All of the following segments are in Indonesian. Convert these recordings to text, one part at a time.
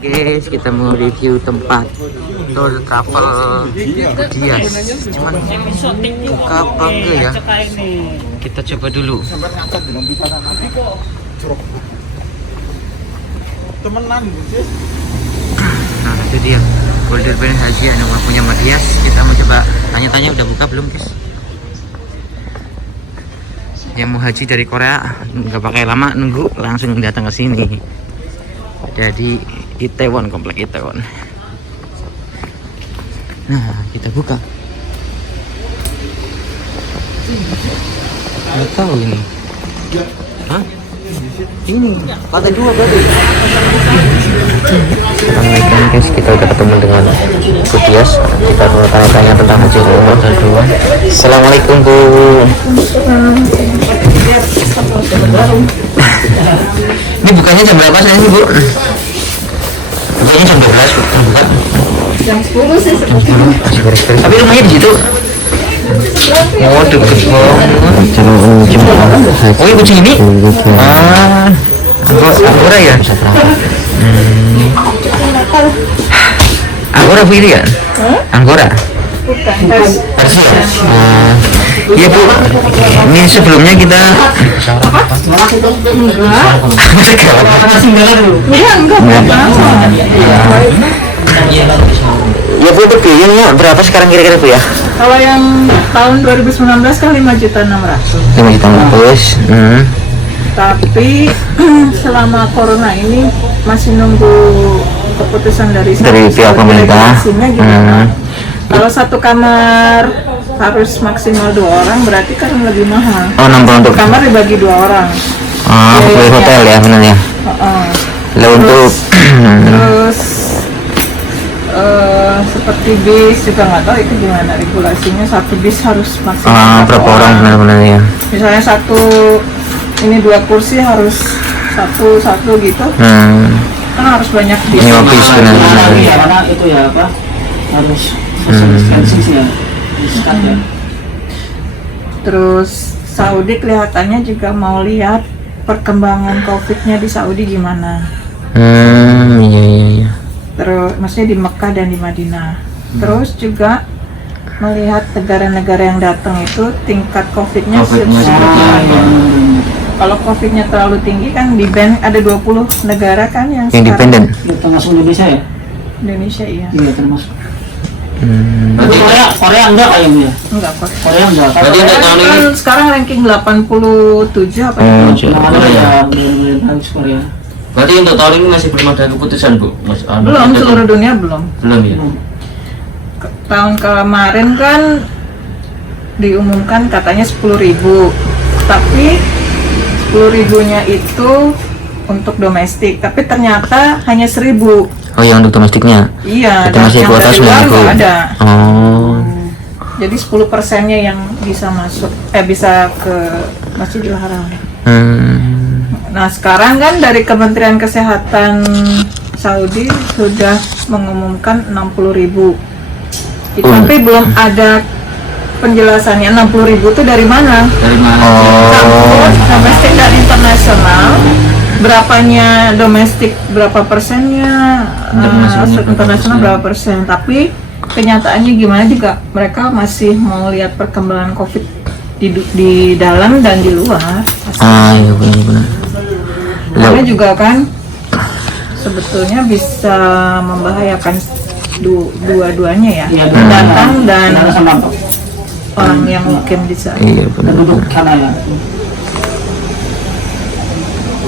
guys, kita mau review tempat tour travel Dias. Cuman buka apa enggak ya? Kita coba dulu. Nah itu dia Boulder Band Haji yang punya Dias. Kita mau coba tanya-tanya udah buka belum guys? Yang mau haji dari Korea nggak pakai lama, nunggu langsung datang ke sini. Ada di Itaewon, komplek Itaewon. Nah kita buka. Nggak tahu ini. Hah? Ini lantai 2 berarti. Assalamualaikum guys, kita udah ketemu dengan Bu Dias. Kita mau tanya-tanya tentang haji lantai 2. Assalamualaikum Bu. Ini bukanya jam berapa sih Bu? Bukanya jam 12 Bu. Buka. Jam 10 sih Masih beres-beres. Tapi rumahnya di situ. Oh deket banget. Oh ibu sini? Ah, Anggora ya? Anggora Bu ini kan? Anggora? bukan. Persia. Iya Bu, ini sebelumnya kita ya Bu, itu biayanya berapa sekarang kira-kira Bu ya? Kalau yang tahun 2019 kan 5.600.000. 5.600.000. Tapi selama corona ini masih nunggu keputusan dari Pihak pemerintah. Kalau satu kamar harus maksimal 2 orang, berarti kan lebih mahal. Oh, nambah untuk Kamar dibagi 2 orang. seperti hotel ya benar ya. Lah untuk Terus seperti bis juga nggak tahu itu gimana regulasinya, satu bis harus maksimal berapa orang benar-benar ya? Misalnya ini 2 kursi harus satu gitu, kan harus banyak bis. Ini bis benar-benar. Karena itu ya apa harus social distancing sih ya. Terus Saudi kelihatannya juga mau lihat perkembangan COVID-nya di Saudi gimana. Iya. Terus maksudnya di Mekah dan di Madinah. Terus juga melihat negara-negara yang datang itu tingkat COVID-nya seperti apa. Kalau COVID-nya terlalu tinggi kan di ban ada 20 negara kan yang Independen. Itu termasuk Indonesia ya? Indonesia iya. Iya termasuk. Berarti Korea enggak kayaknya ya? Enggak kok. Korea enggak. Berarti Korea untuk tahun ini kan sekarang ranking 87 apa ya? Korea ya, benar-benar bagus Korea. Berarti untuk tahun ini masih belum ada keputusan Bu? Belum, seluruh dunia belum. Belum ya? Tahun kemarin kan diumumkan katanya 10.000, tapi 10.000-nya itu untuk domestik, tapi ternyata hanya 1.000. Oh yang untuk domestiknya? Iya, Itu masih yang kuota dari luar 9.000. nggak ada. Oh. Jadi 10%-nya yang bisa masuk, bisa ke Masjidil Haram. Nah sekarang kan dari Kementerian Kesehatan Saudi sudah mengumumkan 60.000. Tapi belum ada penjelasannya 60.000 itu dari mana? Dari mana? Campur domestik dan internasional. Berapanya domestik, berapa persennya, internasional berapa persen. Tapi kenyataannya gimana juga mereka masih mau lihat perkembangan COVID di dalam dan di luar. Iya benar. Karena juga kan sebetulnya bisa membahayakan dua-duanya ya, Iya, pendatang dan sama orang yang mukim di sana. Iya benar. penduduk sana ya.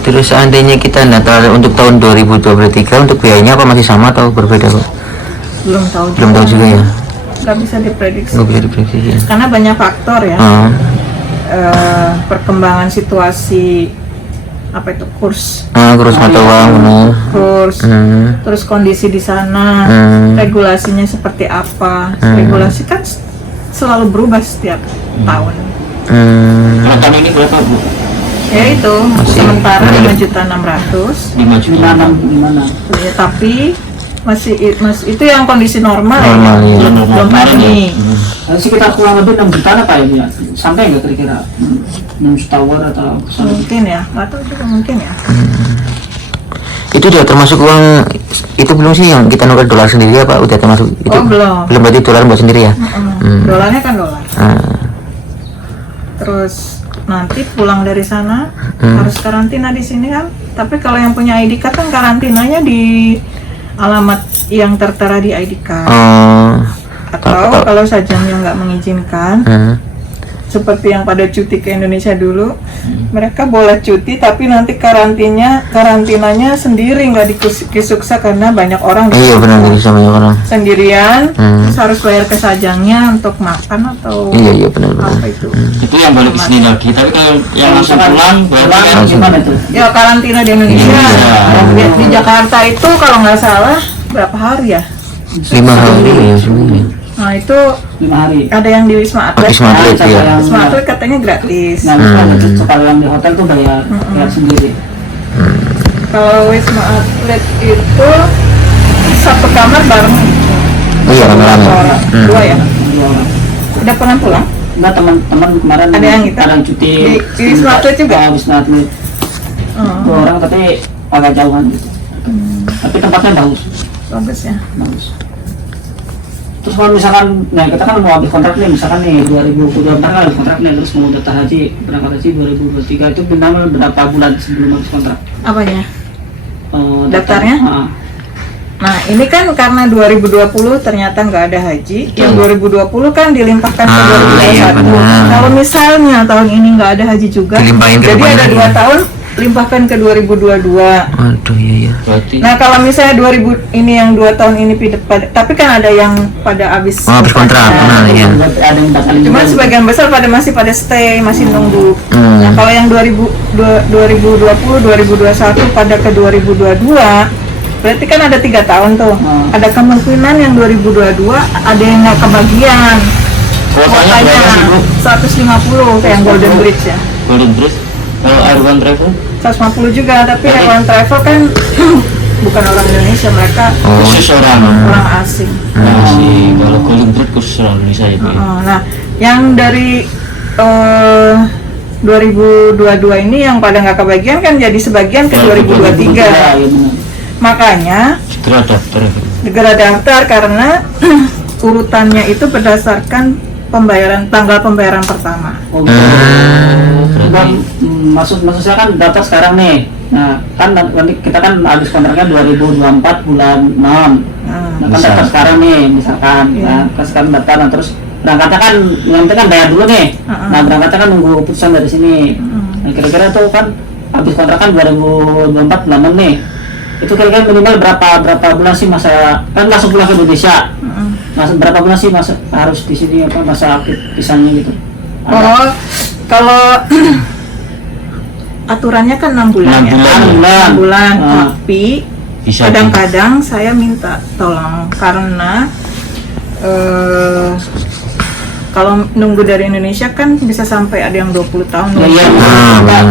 Terus seandainya kita natal untuk tahun 2023 untuk biayanya apa masih sama atau berbeda Pak? Belum tahu juga ya? nggak bisa diprediksi Nggak bisa diprediksi ya? karena banyak faktor ya. Perkembangan situasi apa itu kurs Kurs mata uang benar. kurs terus kondisi di sana, regulasinya seperti apa. Regulasi kan selalu berubah setiap tahun. Kalau tahun ini berapa Bu? Ya itu sementara 5.600.000. 5 juta di mana? Ya, tapi masih itu yang kondisi normal ya, Iya. belum pandemi. Sekitar kurang lebih 6 juta apa ya? Sampai nggak kira-kira 6 juta atau kesana? Mungkin ya, nggak tahu juga mungkin ya. Itu udah termasuk uang itu belum sih yang kita nukar dolar sendiri apa udah termasuk itu? Oh, belum. Belum, berarti dolar buat sendiri ya? Dolarnya kan dolar. Ah. Terus nanti pulang dari sana harus karantina di sini kan. Tapi kalau yang punya ID card kan karantinanya di alamat yang tertera di ID card. Oh. Atau kalau sajamnya nggak mengizinkan, seperti yang pada cuti ke Indonesia dulu, mereka boleh cuti tapi nanti karantinanya sendiri, nggak disuksa karena banyak orang Iya benar, jadi sama banyak orang. sendirian, terus harus bayar ke sajangnya untuk makan atau Iya benar. apa itu. Itu yang balik ke sini lagi. Tapi kalau yang langsung pulang berarti gimana tuh? Ya karantina di Indonesia. Iya. Di Jakarta itu kalau nggak salah berapa hari ya? 5 hari ya sebenarnya. Nah itu 5 hari. ada yang di Wisma Atlet. Wisma Atlet, iya. Wisma Atlet katanya gratis. Nah, kalau yang di hotel tuh bayar sendiri. Kalau Wisma Atlet itu satu kamar bareng. Iya rame-rame. Orang. Dua ya. Dua orang. Udah pernah pulang? Enggak, teman-teman kemarin Ada yang gitu? ada yang cuti Di Wisma Atlet juga? Wisma Atlet. Dua orang tapi agak jauhan gitu. Tapi tempatnya bagus. Bagus ya. Bagus. Terus kalau misalkan, nah kita kan mau habis kontrak nih, misalkan nih 2024 kan habis kontrak nih, terus mau daftar haji, berangkat haji 2023 itu minimal berapa bulan sebelum habis kontrak? Apanya? Daftarnya? Nah ini kan karena 2020 ternyata nggak ada haji, yang 2020 kan dilimpahkan ke 2021. iya, benar. Kalau misalnya tahun ini nggak ada haji juga, Dilimpahin ke jadi depan ada lagi. 2 tahun limpahkan ke 2022. Aduh iya. Berarti Nah kalau misalnya 2000 ini yang 2 tahun ini tapi kan ada yang pada habis Oh, habis kontrak. Nah, iya. ada yang batalin Cuman juga. sebagian besar masih pada stay, masih nunggu. Nah kalau yang 2020, 2021 pada ke 2022, berarti kan ada 3 tahun tuh. Ada kemungkinan yang 2022 ada yang nggak kebagian. Kuotanya berapa sih, Bu? 150 kayak yang Golden Bridge ya. Golden Bridge. Kalau Airwan Travel 150 juga, tapi Airwan Travel kan bukan orang Indonesia, mereka khusus orang asing. Nah, sih kalau Golden Bridge khusus orang Indonesia ya, Bu. Nah, yang dari 2022 ini yang pada nggak kebagian kan jadi sebagian ke 2023. Iya, benar. Makanya Segera daftar. segera daftar karena urutannya itu berdasarkan tanggal pembayaran pertama. Oh, gitu. Berarti maksud saya kan daftar sekarang nih. Nah, kan nanti kita kan habis kontraknya 2024 bulan 6. Nah, kan daftar sekarang nih, misalkan. Nah, kan sekarang daftar, nah, terus berangkatnya kan yang penting kan bayar dulu nih. Nah, berangkatnya kan nunggu keputusan dari sini. Nah, kira-kira tuh kan habis kontrak kan 2024 bulan 6 nih. Itu kira-kira minimal berapa bulan sih masa kan langsung pulang ke Indonesia? Berapa bulan sih masa harus di sini apa masa aktif pisahnya gitu? Oh, kalau aturannya kan 6 bulan 6 ya. bulan. 6 bulan, Ah. tapi Bisa kadang-kadang saya minta tolong karena kalau nunggu dari Indonesia kan bisa sampai ada yang 20 tahun, Iya.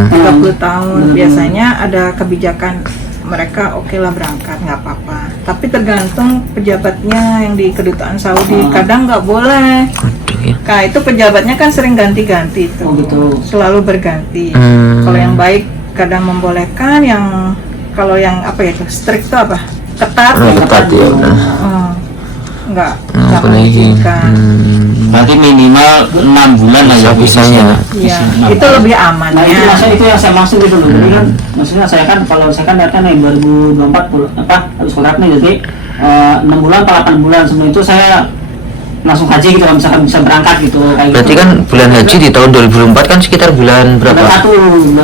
30 tahun. Biasanya ada kebijakan mereka lah berangkat, nggak apa-apa. Tapi tergantung pejabatnya yang di kedutaan Saudi, kadang nggak boleh. Aduh ya. Nah itu pejabatnya kan sering ganti-ganti tuh, Oh, gitu. selalu berganti. Hmm. Kalau yang baik kadang membolehkan, yang kalau yang apa ya itu strict itu apa? Ketat, Ketat ya. nggak Boleh. mengizinkan. Berarti minimal 6 bulan lah ya Bisa-bisanya. Iya, itu lebih aman Nah, ya. itu yang saya maksud gitu loh. Jadi kan maksudnya saya kan kalau saya kan datang nih 2024 habis kontrak nih, jadi 6 bulan atau 8 bulan sebelum itu saya langsung haji gitu, kalau misalkan bisa berangkat gitu kayak Berarti gitu. kan bulan haji di tahun 2004 kan sekitar bulan berapa? Bulan 1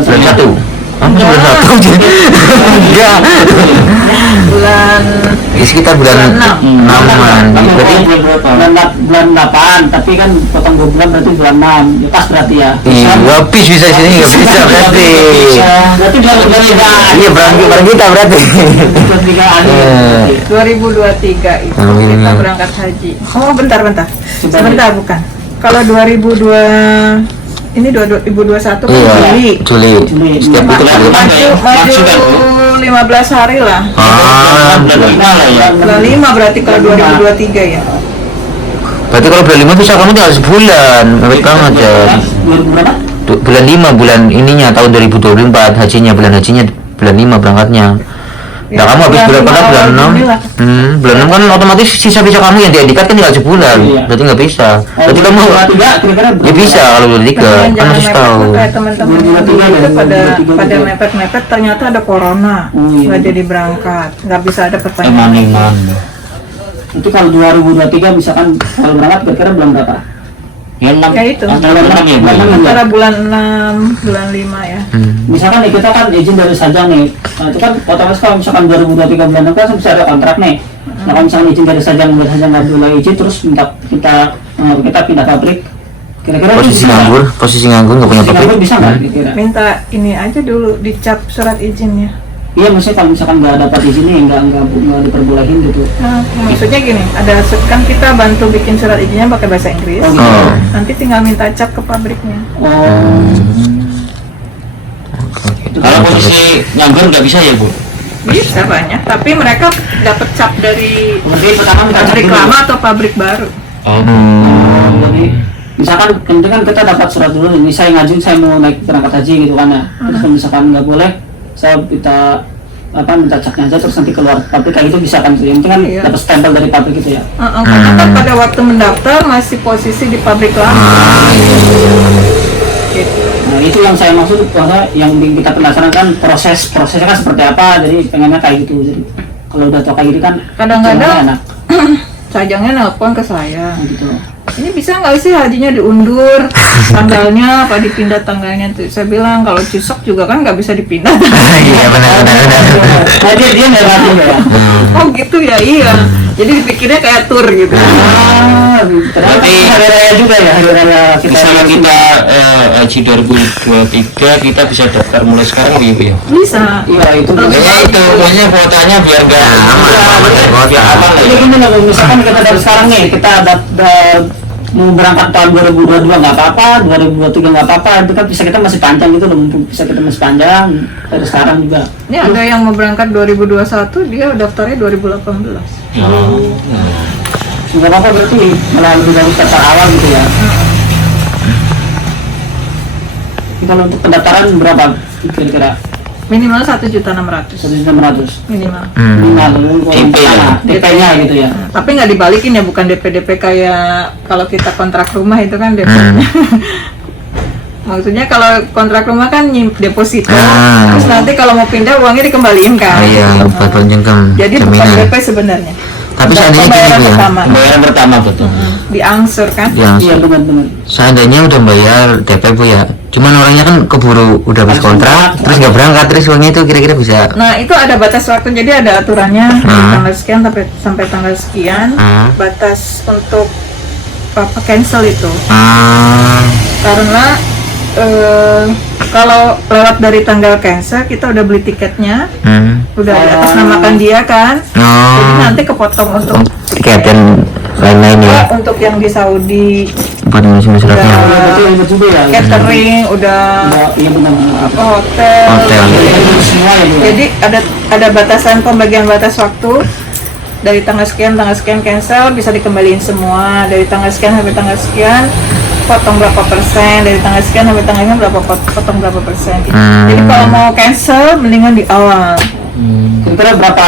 Bulan 1. Oh, bulan 1 jadi. Enggak. Bulan Ya, sekitar bulan 6-an. Berarti bulan 8, tapi kan potong 2 bulan berarti bulan 6. Ya pas berarti ya. iya, habis bisa sini nggak bisa berarti. Berarti bulan 3 Iya, barang kita berarti. bulan 3 akhir. Iya. 2023 itu Amin. kita berangkat haji. Oh bentar. Coba Sebentar bukan. Kalau 2021 kan Iya, Juli. Juli. Setiap itu Maju. Maju 15 hari lah. Bulan 5 lah ya. Bulan 5 berarti kalau 2023 ya. Berarti kalau bulan 5 bisa kamu tinggal sebulan. Mepet banget ya. Berapa? Bulan 5 bulan ininya tahun 2024 hajinya, bulan hajinya bulan 5 berangkatnya. Nah, kamu habis Ya, bulan berapa? Bulan 6. inilah. Bulan 6 kan otomatis sisa-sisa kamu yang diedikat kan tinggal sebulan. Iya. Berarti nggak bisa. Oh, Berarti kamu bulan 3 kira-kira ya bisa kalau bulan 3 Jangan kan masih mepet tahu. kayak teman-teman Bulan dulu tiga itu dan pada bulan tiga pada gitu. mepet-mepet ternyata ada corona, Oh, iya. nggak jadi berangkat, nggak bisa ada Eman pertanyaan. Itu kalau 2023 misalkan kalau berangkat kira-kira bulan berapa? Ya 6. Ya, itu. Antara bulan 6 ya, Bu. Antara bulan 6, bulan 5 ya. Misalkan nih kita kan izin dari Sajang nih, nah, itu kan otomatis kalau misalkan 2023 bulan 6 kan bisa ada kontrak nih. Nah kalau misalkan izin dari Sajang nggak boleh izin terus minta kita pindah pabrik, kira-kira itu Posisi bisa nggak? nganggur nggak punya Posisi nganggur pabrik. bisa nggak kira-kira? Minta ini aja dulu dicap surat izinnya. Iya maksudnya kalau misalkan nggak dapat izinnya nggak diperbolehin gitu. Nah, maksudnya gini, kan kita bantu bikin surat izinnya pakai bahasa Inggris. Oh, gitu. Oh. Nanti tinggal minta cap ke pabriknya. Oh, Kalau posisi nganggur nggak bisa ya, Bu? Bisa banyak, tapi mereka dapat cap dari berarti pertama minta cap pabrik dulu. lama atau pabrik baru. Oh. Jadi misalkan penting kan kita dapat surat dulu ini saya ngajuin saya mau naik berangkat haji gitu kan ya. Terus kalau misalkan nggak boleh saya minta capnya aja terus nanti keluar pabrik kayak gitu bisa kan tuh. Yang penting kan Iya. dapat stempel dari pabrik gitu ya. Karena kan pada waktu mendaftar masih posisi di pabrik lama. Gitu. Nah itu yang saya maksud bahwa yang kita penasaran kan prosesnya kan seperti apa jadi pengennya kayak gitu jadi kalau udah tau kayak gitu kan Kadang-kadang enak Sajangnya nelpon ke saya. Nah, gitu. Ini bisa nggak sih hajinya diundur tanggalnya apa dipindah tanggalnya tuh? Saya bilang kalau Cusok juga kan nggak bisa dipindah. Iya benar. Nah dia nggak ngerti ya. Oh gitu ya, iya. Jadi dipikirnya kayak tour gitu. Ternyata Berarti- hari raya juga ya hari raya kita. Misalnya kita haji 2023 kita bisa daftar mulai sekarang ya, Bu ya? Bisa. Iya itu. Ya itu, maksudnya kuotanya biar nggak Aman. Jadi gini loh, misalkan kita dari sekarang nih kita mau berangkat tahun 2022 nggak apa-apa, 2023 nggak apa-apa, itu kan bisa kita masih panjang gitu loh, mumpung bisa kita masih panjang dari sekarang juga. Ini ada yang mau berangkat 2021, dia daftarnya 2018. Nggak apa-apa berarti malah lebih bagus daftar awal gitu ya. Kalau untuk pendaftaran berapa kira-kira? Minimal 1.600.000 1.600.000 minimal. minimal yang DP ya? pertama, DP-nya gitu ya. Tapi nggak dibalikin ya, bukan DP kayak kalau kita kontrak rumah itu kan DP. Maksudnya kalau kontrak rumah kan deposito, terus nanti kalau mau pindah uangnya dikembaliin kan. Iya, buat penjengkam Jadi bukan jaminan. DP sebenarnya. Tapi seandainya gini, pembayaran Bu, ya. pertama, Pembayaran pertama betul. diangsur kan. Yang Iya benar-benar. seandainya udah bayar DP Bu ya, cuman orangnya kan keburu udah habis kontrak, terus nggak berangkat, terus uangnya itu kira-kira bisa. Nah itu ada batas waktu, jadi ada aturannya dari tanggal sekian sampai tanggal sekian, batas untuk apa cancel itu. Karena kalau lewat dari tanggal cancel kita udah beli tiketnya, udah atasnamakan dia kan, jadi nanti kepotong untuk Tiket dan lain-lain ya, untuk yang di Saudi, buat ngisi suratnya. Iya betul itu juga ya. catering, udah Iya benar-benar. hotel. Hotel. Semua ya Bu. Jadi ada batasan pembagian batas waktu. Dari tanggal sekian cancel bisa dikembaliin semua. Dari tanggal sekian sampai tanggal sekian potong berapa persen. Dari tanggal sekian sampai tanggalnya potong berapa persen. Jadi kalau mau cancel mendingan di awal. Kira-kira berapa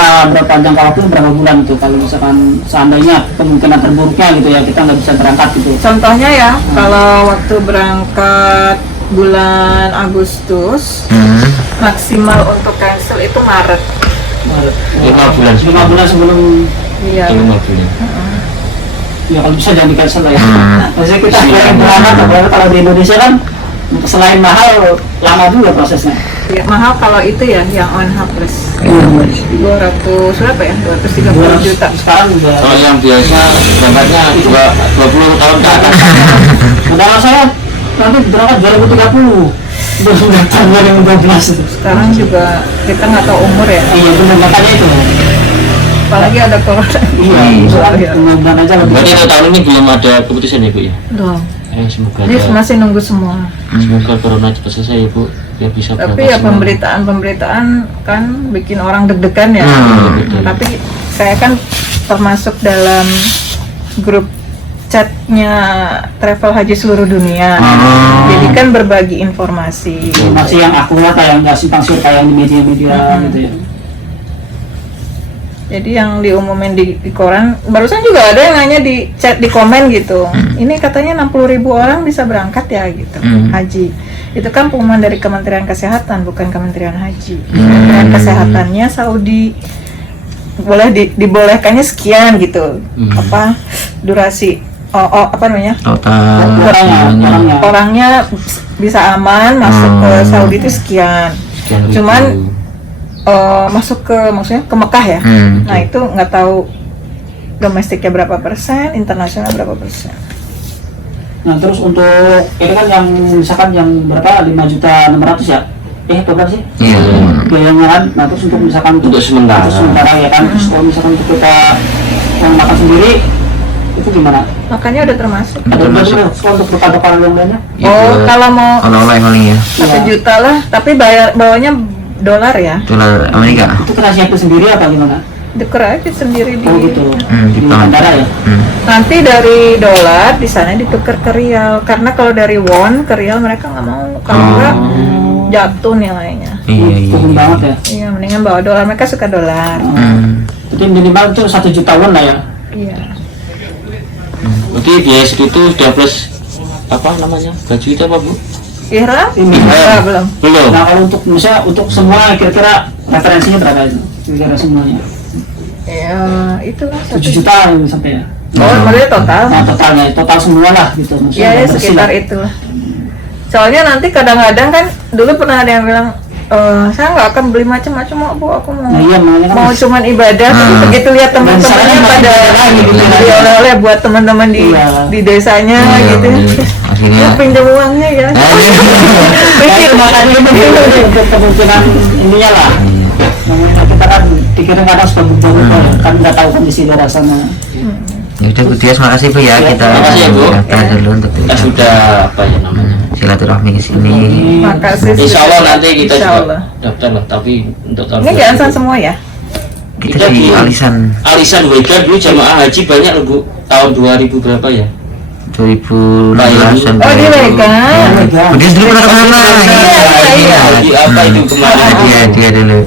jangka waktu berapa bulan tuh kalau misalkan seandainya kemungkinan terburuknya gitu ya kita nggak bisa berangkat gitu. Contohnya ya, kalau waktu berangkat bulan Agustus, maksimal untuk cancel itu Maret. 5 bulan. 5 bulan sebelum Iya. 5 bulan. ya kalau bisa jangan di cancel lah ya. Maksudnya kita yang berangkat apalagi kalau di Indonesia kan selain mahal lama juga prosesnya. Ya, mahal kalau itu ya yang on plus 200 berapa ya? 230 juta. Sekarang juga. Kalau yang biasa berangkatnya 20 tahun ke atas. Saudara saya nanti berangkat 2030 baru datang 2012 itu. Sekarang juga kita nggak tahu umur ya. Iya benar makanya itu. Apalagi ada corona. Iya, soalnya bulan aja lebih. Berarti untuk tahun ini belum ada keputusan ya, Bu ya? Belum. Semoga Jadi masih nunggu semua. semoga corona cepat selesai ya, Bu. Biar bisa Tapi berangkat ya semua. pemberitaan kan bikin orang deg-degan ya. betul. Tapi saya kan termasuk dalam grup chatnya travel haji seluruh dunia. Jadi kan berbagi informasi. Masih yang akurat kayak nggak simpang siur kayak yang di media-media gitu ya. Jadi yang diumumin di koran, barusan juga ada yang nanya di chat, di komen gitu. Ini katanya 60.000 orang bisa berangkat ya gitu, haji. Itu kan pengumuman dari Kementerian Kesehatan, bukan Kementerian Haji. Kementerian Kesehatannya Saudi dibolehkannya sekian gitu. Apa durasi apa namanya? Total Orangnya bisa aman masuk ke Saudi itu sekian. Cuman masuk ke maksudnya ke Mekah ya. Nah itu nggak tahu domestiknya berapa persen, internasional berapa persen. Nah terus untuk ini kan yang misalkan yang berapa 5.600.000 ya? Berapa sih? Iya. Biayanya kan. Nah terus untuk misalkan Untuk sementara. ya kan. Terus kalau misalkan untuk kita yang makan sendiri itu gimana? Makanya udah termasuk. Ada berapa untuk bekal-bekal yang lainnya? Kalau mau oleh-oleh paling ya. 1 juta lah, tapi bawanya dolar ya. Dolar Amerika. Itu kena siapin sendiri apa gimana? Diker aja sendiri di. Oh gitu. Di Di bandara ya? Nanti dari dolar di sana ditukar ke rial. Karena kalau dari won ke rial mereka nggak mau. Kalau enggak jatuh nilainya. Iya. Turun banget ya. Iya, mendingan bawa dolar. Mereka suka dolar. Jadi minimal itu 1 juta won lah ya. Iya. Berarti biaya segitu sudah plus apa namanya? Baju itu apa, Bu? Ihram? Ini. Belum. Belum. Nah kalau untuk misalnya untuk semua kira-kira referensinya berapa itu? Kira-kira semuanya. Ya, itu lah 7 juta sampai ya. Oh, maksudnya total? Nah totalnya, total semua lah gitu. Iya, ya, bersih sekitar lah. itu lah. Soalnya nanti kadang-kadang kan dulu pernah ada yang bilang saya nggak akan beli macam-macam Bu, aku mau Nah, iya, makanya kan mau cuman ibadah, tapi begitu lihat teman-temannya Dan pada lagi gitu ya. beli oleh-oleh buat teman-teman di Iya. di desanya gitu. Akhirnya. Ya pinjam uangnya ya. Pikir makanya itu untuk kemungkinan ininya lah. Namanya kita kan pikirin kadang suka berubah kan nggak tahu kondisi daerah sana. Ya udah Bu Tias, makasih Bu ya, kita Makasih ya, Bu. daftar dulu untuk Kita sudah apa ya namanya? silaturahmi ke sini. Makasih. Insya Allah nanti kita Insya juga Allah. daftar lah, tapi untuk tahun Ini jangan semua ya. Kita di Alisan Alisan Wegan dulu jamaah haji banyak loh, Bu. Tahun 2000 berapa ya? 2016-an. Oh, di Wegan. Bu Tias dulu pernah kemana? Iya. Haji apa itu kemarin? Dia dulu.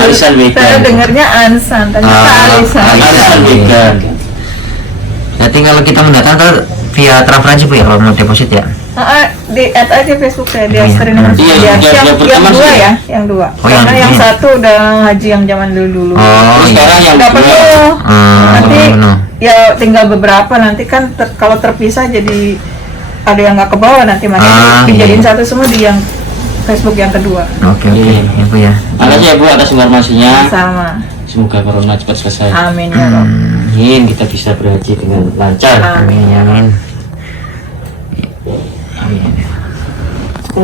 Alisan Saya Wegan. dengarnya Ansan, ternyata Alisan. Alisan Wegan. Berarti kalau kita mendatang via transferansi Bu ya, kalau mau deposit ya? Di add aja Facebook saya, dia Iya. sering nomor Iya, dia. yang Yang pertama dua sih. ya, yang dua. Oh, Karena yang yang ini. satu udah haji yang zaman dulu. Oh, Terus sekarang yang Udah kedua. penuh. Nanti penuh. ya tinggal beberapa, nanti kan kalau terpisah jadi ada yang nggak ke bawah, nanti makanya dijadiin iya. satu semua di yang Facebook yang kedua. Oke, ya Bu ya. Makasih ya Bu atas informasinya. Sama. Semoga corona cepat selesai. Amin ya Rob. Amin, kita bisa berhaji dengan lancar. Amin ya Rob. Amin. Amin.